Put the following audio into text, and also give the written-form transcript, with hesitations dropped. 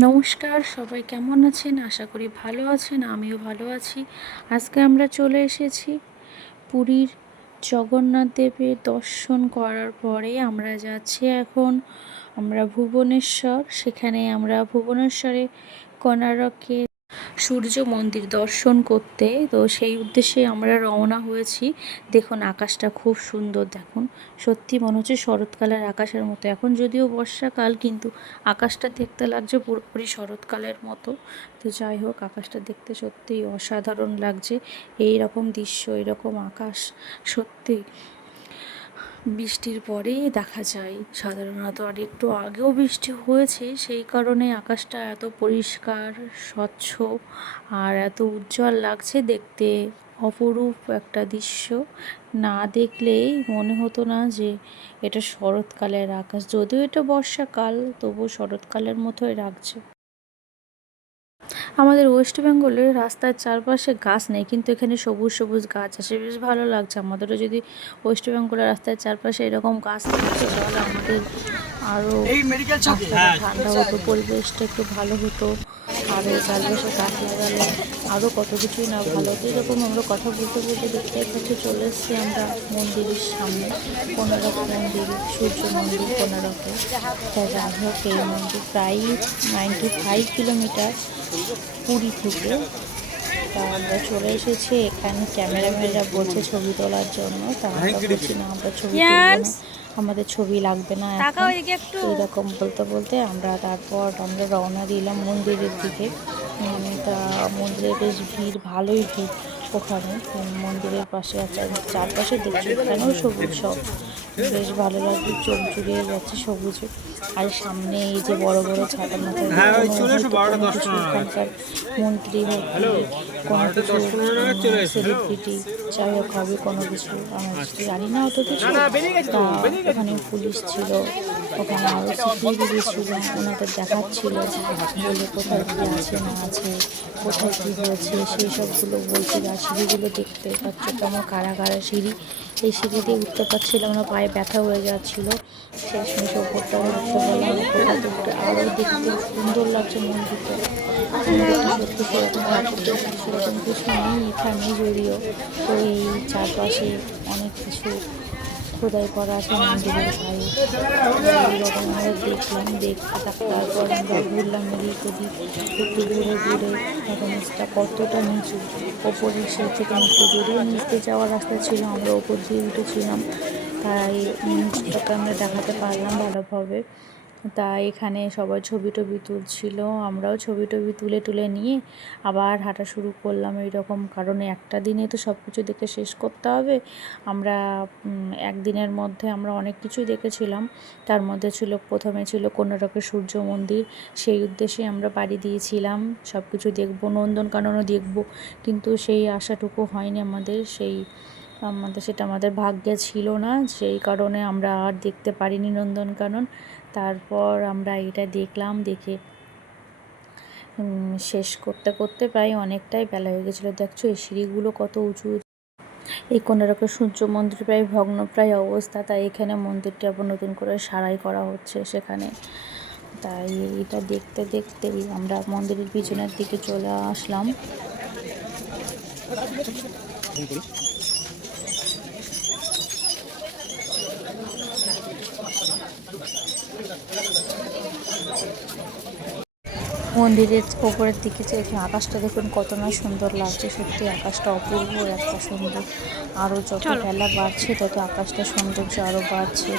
নমস্কার, সবাই কেমন আছেন? আশা করি ভালো আছেন। আমিও ভালো আছি। আজকে আমরা চলে এসেছি পুরীর জগন্নাথ দেবের দর্শন করার পরে আমরা যাচ্ছি এখন ভুবনেশ্বর। সেখানে আমরা ভুবনেশ্বরে কোণার্কে সূর্য মন্দির দর্শন করতে, তো সেই উদ্দেশ্যে আমরা রওনা হয়েছি। দেখুন আকাশটা খুব সুন্দর, দেখুন সত্যি মনে হচ্ছে শরৎকালের আকাশের মতো। এখন যদিও বর্ষাকাল, কিন্তু আকাশটা দেখতে লাগছে পুরোপুরি শরৎকালের মতো। তো যাই হোক, আকাশটা দেখতে সত্যিই অসাধারণ লাগছে। এই রকম দৃশ্য, এরকম আকাশ সত্যি বৃষ্টির পরেই দেখা যায় সাধারণত। আর একটু আগেও বৃষ্টি হয়েছে, সেই কারণে আকাশটা এত পরিষ্কার, স্বচ্ছ আর এত উজ্জ্বল লাগছে দেখতে। অপরূপ একটা দৃশ্য, না দেখলেই মনে হতো না যে এটা শরৎকালের আকাশ। যদিও এটা বর্ষাকাল, তবু শরৎকালের মতোই লাগছে। আমাদের ওয়েস্ট বেঙ্গলের রাস্তার চারপাশে গাছ নেই, কিন্তু এখানে সবুজ সবুজ গাছ আছে, বেশ ভালো লাগছে। আমাদেরও যদি ওয়েস্ট বেঙ্গলের রাস্তার চারপাশে এরকম গাছ থাকতো, তাহলে আমাদের আরও রাস্তাটা ঠান্ডা হতো, পরিবেশটা একটু ভালো হতো। আরও চারপাশে গাছ লাগালে আরও কত কিছুই না ভালো হতো। এরকম আমরা কথা বলতে বলতে দেখতে পাচ্ছি চলে এসেছি আমরা মন্দিরের সামনে। কোণার্ক মন্দির, সূর্য মন্দির কোণার্কে। তা যাই হোক, এই মন্দির প্রায় 95 কিলোমিটার পুরী থেকে। তা আমরা চলে এসেছি এখানে। ক্যামেরাম্যানরা বলছে ছবি তোলার জন্য, তা আমরা বলছি না, আমরা ছবি তুলব না, আমাদের ছবি লাগবে না এখন। এরকম বলতে বলতে তারপর আমরা রওনা দিলাম মন্দিরের দিকে। তা মন্দিরে বেশ ভিড়, ভালোই ভিড় ওখানে। মন্দিরের পাশে চারপাশে দেখছি এখানেও সবুজ, সব বেশ ভালো লাগছে, চোখ জুড়িয়ে যাচ্ছে সবুজে। আর সামনে এই যে বড় বড় ছাতা মাথায় কোনো কিছু এখানকার মন্ত্রী হোক, কোনো কিছু সেলিব্রিটি যাই হোক হবে, কোনো কিছু আমরা জানি না অত কিছু। তা ওখানে পুলিশ ছিল, ওখানে আরও সিকিউরিটি ছিল, ওনাদের দেখাচ্ছিল বলে কোথায় কী আছে না আছে, কোথায় কী হয়েছে সেই সবগুলো বলছিল। আর সিঁড়িগুলো দেখতে পাচ্ছ কেমন কারা কারা সিঁড়ি, এই সিঁড়ি দিয়ে উঠতে পারছিলাম না, পায়ে ব্যথা হয়ে যাচ্ছিলো। শেষমেশ ওপরটা উঠতে পারলাম, ওপরটাতে উঠে আরও দেখতে সুন্দর লাগছে মন্দিরটা। সত্যি সেরকম কিছু নেই এখানে যদিও, তো এই চারপাশে অনেক কিছু খোদাই করা আছে মন্দিরের গায়ে। এইরকম আমরা দেখলাম, দেখতে তারপর আমরা ঘুরলাম এদিক ওদিক, একটু ঘুরে ঘুরে এখন নিচটা কতটা নিচু, ওপরের সেই থেকে নিচে, যদিও নিচতে যাওয়ার রাস্তা ছিল, আমরা ওপর দিয়ে উঠেছিলাম, তাই নিচটাকে আমরা দেখাতে পারলাম ভালোভাবে। তা এখানে সবাই ছবি টবি তুলছিল, আমরাও ছবি টবি তুলে তুলে নিয়ে আবার হাঁটা শুরু করলাম। এইরকম কারণে একটা দিনে তো সব কিছু দেখে শেষ করতে হবে। আমরা একদিনের মধ্যে আমরা অনেক কিছুই দেখেছিলাম। তার মধ্যে প্রথমে ছিল কোণার্কের সূর্য মন্দির, সেই উদ্দেশ্যে আমরা পাড়ি দিয়েছিলাম। সব কিছু দেখবো, নন্দনকাননও দেখব, কিন্তু সেই আশাটুকু হয়নি আমাদের। সেটা আমাদের ভাগ্যে ছিল না, সেই কারণে আমরা আর দেখতে পারিনি নন্দনকানন। তারপর আমরা এটা দেখলাম, দেখে শেষ করতে করতে প্রায় অনেকটাই বেলা হয়ে গেছিলো। দেখছো এই সিঁড়িগুলো কত উঁচু। এই কোণার্কের সূর্য মন্দির প্রায় ভগ্নপ্রায় অবস্থা, তাই এখানে মন্দিরটি আবার নতুন করে সারাই করা হচ্ছে সেখানে। তাই এটা দেখতে দেখতেই আমরা মন্দিরের পিছনের দিকে চলে আসলাম। মন্দিরের ওপরের দিকে যে আকাশটা দেখুন কত না সুন্দর লাগছে, সত্যি আকাশটা অপূর্ব একটা সুন্দর। আরও যত বেলা বাড়ছে তত আকাশটা সৌন্দর্য আরও বাড়ছে।